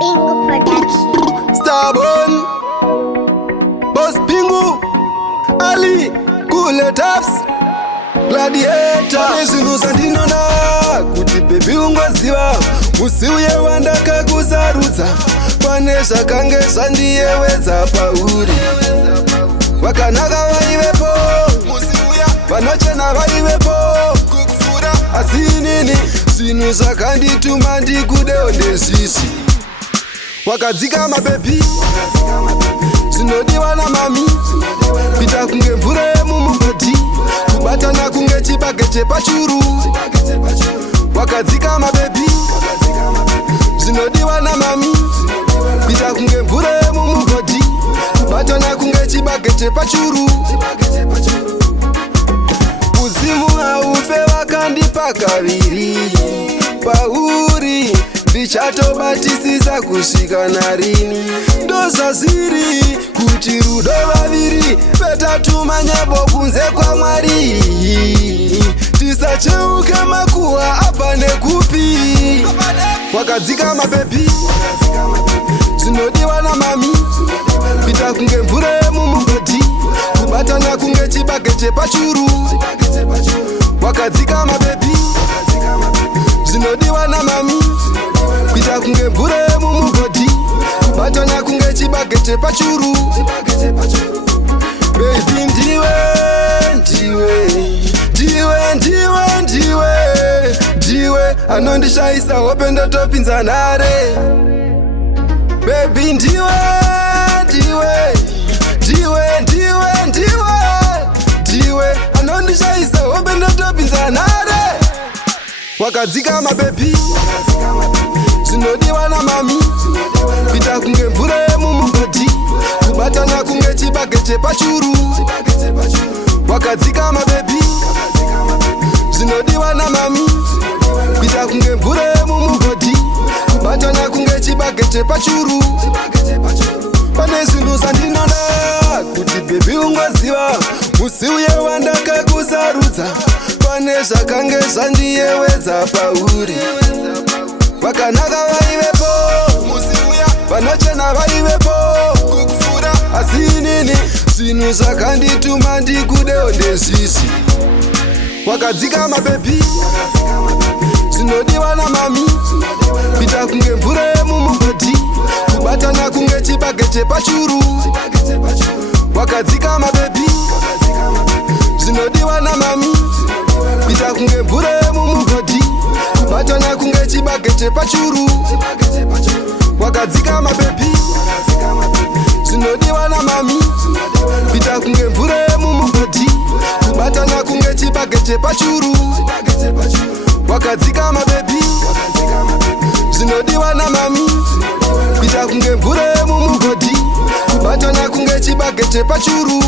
Bingo Production. Starbone, Boss Bingu, Ali, Kule Taps, Gladiator. Nezvinhu zvandinoda kuti baby ungoziva, musiuye wandakakuzarudza, pane zvakange zvandiyewedza pauri. Vakanaka vaivepo, vanochena vaivepo, asi inini zvinhu zvakandituma ndikudewo ndezvizvi. Wakadzika mabebi, zvinodiwa namami, pita kunge mvura yemumugodhi, kubatana kunge chibage chepachuru. Wakadzika mabebi, zvinodiwa namami, pita kunge mvura yemumugodhi, kubatana kunge chibage chepachuru. Uzimu haufe vakandipa kaviri, pauri ndichatobatisisa kusvika narini. Ndozvazviri kuti rudo vaviri vetatuma nyambo kunze kwaMwari, tisacheuke makuhwa apa nekupi. Wakadzika mabebi, zvinodiwa namami, pita kunge mvura yemumugodhi, kubatana kunge chibage chepachuru. Wakadzika mabebi, zvinodiwa namami, pita kunge mvura yemumugodhi, kubatana kunge chibage chepachuru. Baby ndiwe, ndiwe anondishaisa hope ndotopinza nhare. Baby ndiwe anondishaisa hope ndotopinza nhare. Wakadzika mabebi, zvinodiwa namami, pita kunge mvura yemumugodhi, kubatana kunge chibage chepachuru. Wakadzika mabebi, zvinodiwa namami, pita kunge mvura yemumugodhi, kubatana kunge chibage chepachuru. Pane zvinhu zvandinoda kuti baby ungoziva, musiuye wandakakuzarudza, pane zvakange zvandiyewedza pauri. Vakanaka vaivepo, vanochena vaivepo, asi inini zvinhu zvakandituma ndikudewo ndezvizvi. Wakadzika mabebi, zvinodiwa namami, pita kunge mvura yemumugodhi, kubatana kunge chibage chepachuru. Wakadzika mabebi, zvinodiwa namami, pita kunge mvura yemumugodhi, kubatana kunge chibage chepachuru. Wakadzika mabebi, zvinodiwa namami, pita kunge mvura yemumugodhi, kubatana kunge chibage chepachuru. Wakadzika mabebi, zvinodiwa namami, pita kunge mvura yemumugodhi, kubatana kunge chibage chepachuru.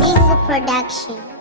Bingo Production.